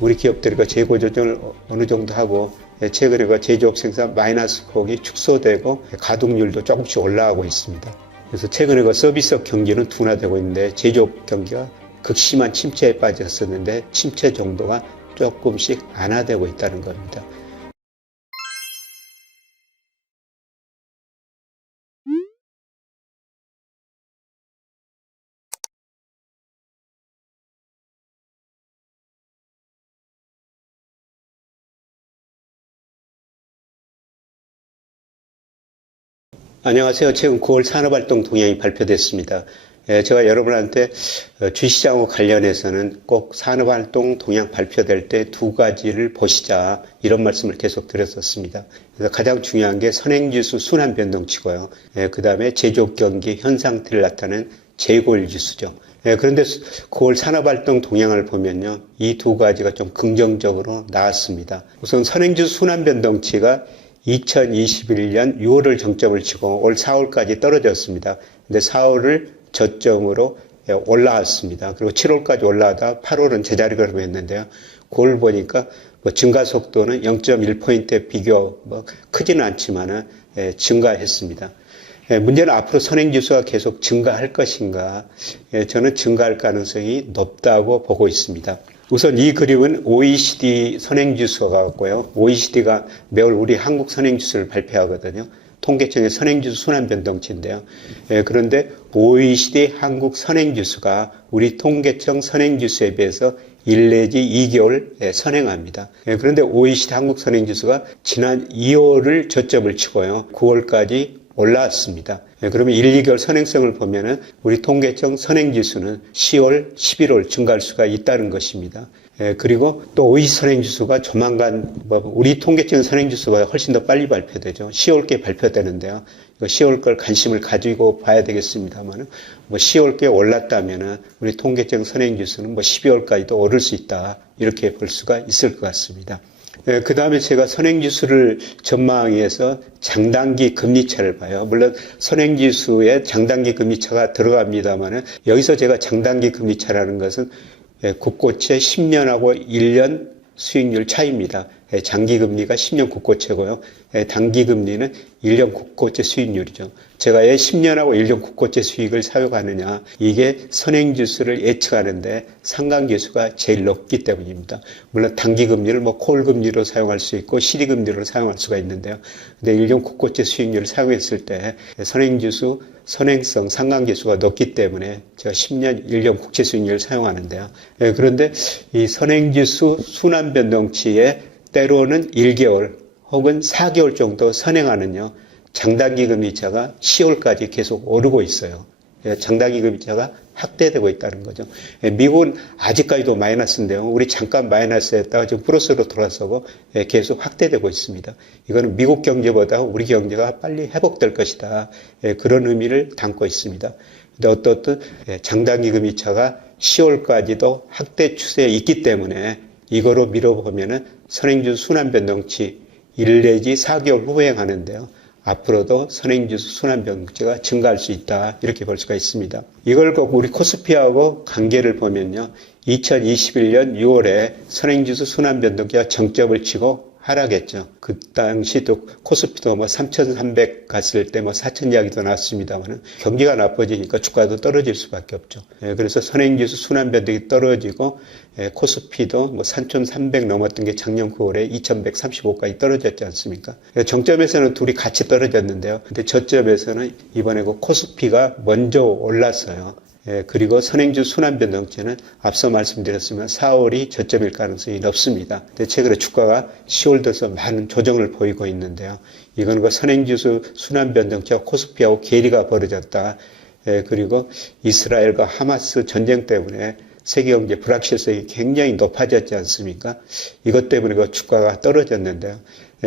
우리 기업들이 재고 조정을 어느 정도 하고 최근에 제조업 생산 마이너스 폭이 축소되고 가동률도 조금씩 올라가고 있습니다. 그래서 최근에 서비스업 경기는 둔화되고 있는데 제조업 경기가 극심한 침체에 빠졌었는데 침체 정도가 조금씩 완화되고 있다는 겁니다. 안녕하세요. 최근 9월 산업활동 동향이 발표됐습니다. 제가 여러분한테 주시장과 관련해서는 꼭 산업활동 동향 발표될 때 두 가지를 보시자 이런 말씀을 계속 드렸었습니다. 그래서 가장 중요한 게 선행지수 순환 변동치고요. 그 다음에 제조업 경기 현 상태를 나타내는 재고일 지수죠. 그런데 9월 산업활동 동향을 보면요. 이 두 가지가 좀 긍정적으로 나왔습니다. 우선 선행지수 순환 변동치가 2021년 6월을 정점을 치고 올 4월까지 떨어졌습니다. 근데 4월을 저점으로 올라왔습니다. 그리고 7월까지 올라가다 8월은 제자리로 했는데요. 그걸 보니까 증가 속도는 0.1포인트에 비교 크지는 않지만은 증가했습니다. 문제는 앞으로 선행지수가 계속 증가할 것인가? 저는 증가할 가능성이 높다고 보고 있습니다. 우선 이 그림은 OECD 선행지수가 같고요. OECD가 매월 우리 한국 선행지수를 발표하거든요. 통계청의 선행지수 순환변동치인데요. 그런데 OECD 한국 선행지수가 우리 통계청 선행지수에 비해서 1 내지 2개월 선행합니다. 그런데 OECD 한국 선행지수가 지난 2월을 저점을 치고요. 9월까지 올라왔습니다. 그러면 1, 2개월 선행성을 보면은 우리 통계청 선행지수는 10월, 11월 증가할 수가 있다는 것입니다. 그리고 또 OECD 선행지수가 조만간 우리 통계청 선행지수가 훨씬 더 빨리 발표되죠. 10월께 발표되는데요. 10월 걸 관심을 가지고 봐야 되겠습니다만 10월께 올랐다면은 우리 통계청 선행지수는 12월까지도 오를 수 있다. 이렇게 볼 수가 있을 것 같습니다. 그 다음에 제가 선행지수를 전망해서 장단기 금리차를 봐요. 물론 선행지수에 장단기 금리차가 들어갑니다만 여기서 제가 장단기 금리차라는 것은 국고채 10년하고 1년 수익률 차이입니다. 장기금리가 10년 국고채고요. 단기금리는 1년 국고채 수익률이죠. 제가 왜 10년하고 1년 국고채 수익을 사용하느냐. 이게 선행지수를 예측하는데 상관계수가 제일 높기 때문입니다. 물론 단기금리를 콜금리로 사용할 수 있고 시리금리로 사용할 수가 있는데요. 근데 1년 국고채 수익률을 사용했을 때 선행지수 선행성 상관계수가 높기 때문에 제가 10년 1년 국채 수익률을 사용하는데요. 그런데 이 선행지수 순환변동치에 때로는 1개월 혹은 4개월 정도 선행하는요. 장단기 금리차가 10월까지 계속 오르고 있어요. 장단기 금리차가 확대되고 있다는 거죠. 미국은 아직까지도 마이너스인데요. 우리 잠깐 마이너스였다가 지금 플러스로 돌아서고 계속 확대되고 있습니다. 이거는 미국 경제보다 우리 경제가 빨리 회복될 것이다. 그런 의미를 담고 있습니다. 근데 어떻든 장단기 금리차가 10월까지도 확대 추세에 있기 때문에 이거로 밀어보면은 선행지수 순환변동치 1 내지 4개월 후행하는데요. 앞으로도 선행지수 순환변동치가 증가할 수 있다. 이렇게 볼 수가 있습니다. 이걸 꼭 우리 코스피하고 관계를 보면요. 2021년 6월에 선행지수 순환변동치가 정점을 치고 하락했죠. 그 당시도 코스피도 3,300 갔을 때 4,000 이야기도 나왔습니다만 경기가 나빠지니까 주가도 떨어질 수밖에 없죠. 그래서 선행지수 순환변동이 떨어지고 코스피도 3,300 넘었던 게 작년 9월에 2,135까지 떨어졌지 않습니까? 정점에서는 둘이 같이 떨어졌는데요. 근데 저점에서는 이번에 코스피가 먼저 올랐어요. 그리고 선행지수 순환변동치는 앞서 말씀드렸지만 4월이 저점일 가능성이 높습니다. 근데 최근에 주가가 10월 들어서 많은 조정을 보이고 있는데요. 이건 선행지수 순환변동치와 코스피하고 괴리가 벌어졌다. 그리고 이스라엘과 하마스 전쟁 때문에 세계경제 불확실성이 굉장히 높아졌지 않습니까? 이것 때문에 주가가 떨어졌는데요.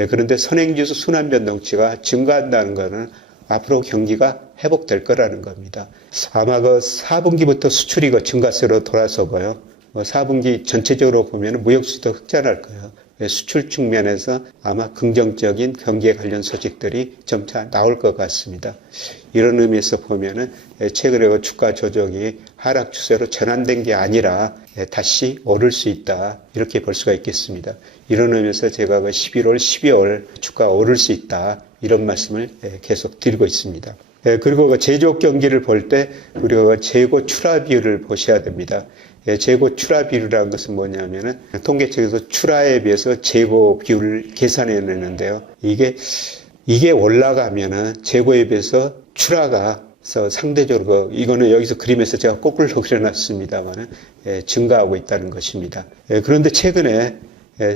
그런데 선행지수 순환변동치가 증가한다는 것은 앞으로 경기가 회복될 거라는 겁니다. 아마 4분기부터 수출이 증가세로 돌아서고요. 4분기 전체적으로 보면 무역수도 흑자날 거예요. 수출 측면에서 아마 긍정적인 경기에 관련 소식들이 점차 나올 것 같습니다. 이런 의미에서 보면은 최근에 주가 조정이 하락 추세로 전환된 게 아니라 다시 오를 수 있다, 이렇게 볼 수가 있겠습니다. 이런 의미에서 제가 11월, 12월 주가가 오를 수 있다, 이런 말씀을 계속 드리고 있습니다. 그리고 제조업 경기를 볼 때 우리가 재고 출하 비율을 보셔야 됩니다. 재고 출하 비율이라는 것은 뭐냐면은 통계청에서 출하에 비해서 재고 비율을 계산해 내는데요. 이게 올라가면은 재고에 비해서 출하가 상대적으로, 이거는 여기서 그림에서 제가 거꾸로 그려놨습니다만은 증가하고 있다는 것입니다. 그런데 최근에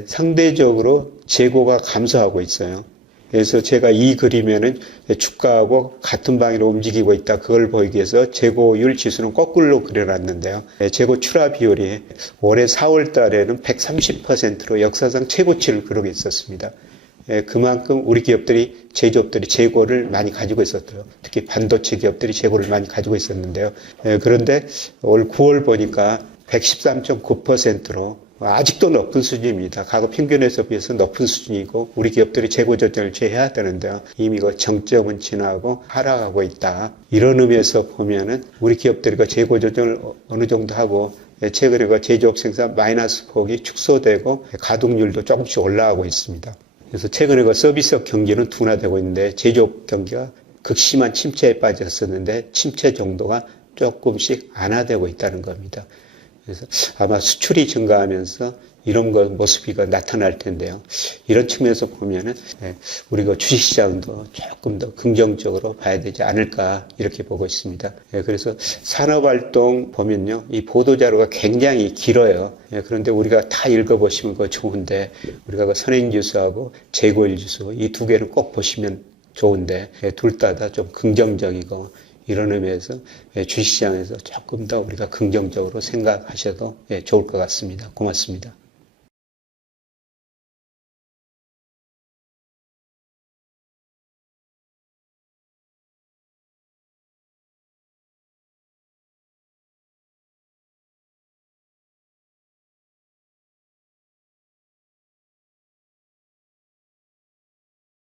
상대적으로 재고가 감소하고 있어요. 그래서 제가 이 그림에는 주가하고 같은 방향으로 움직이고 있다, 그걸 보이기 위해서 재고율 지수는 거꾸로 그려놨는데요. 재고 출하 비율이 올해 4월 달에는 130%로 역사상 최고치를 기록해 있었습니다. 그만큼 우리 기업들이, 제조업들이 재고를 많이 가지고 있었어요. 특히 반도체 기업들이 재고를 많이 가지고 있었는데요. 그런데 올 9월 보니까 113.9%로 아직도 높은 수준입니다. 과거 평균에서 비해서 높은 수준이고, 우리 기업들이 재고 조정을 취해야 되는데요. 이미 그 정점은 지나고 하락하고 있다. 이런 의미에서 보면은 우리 기업들이 그 재고 조정을 어느 정도 하고, 최근에 그 제조업 생산 마이너스 폭이 축소되고 가동률도 조금씩 올라가고 있습니다. 그래서 최근에 그 서비스업 경기는 둔화되고 있는데, 제조업 경기가 극심한 침체에 빠졌었는데 침체 정도가 조금씩 완화되고 있다는 겁니다. 그래서 아마 수출이 증가하면서 이런 모습이 나타날 텐데요. 이런 측면에서 보면은 우리가 주식시장도 조금 더 긍정적으로 봐야 되지 않을까, 이렇게 보고 있습니다. 그래서 산업활동 보면요, 이 보도자료가 굉장히 길어요. 그런데 우리가 다 읽어보시면 좋은데, 우리가 선행지수하고 재고일지수 이 두 개를 꼭 보시면 좋은데, 둘 다 좀 긍정적이고, 이런 의미에서 주식시장에서 조금 더 우리가 긍정적으로 생각하셔도 좋을 것 같습니다. 고맙습니다.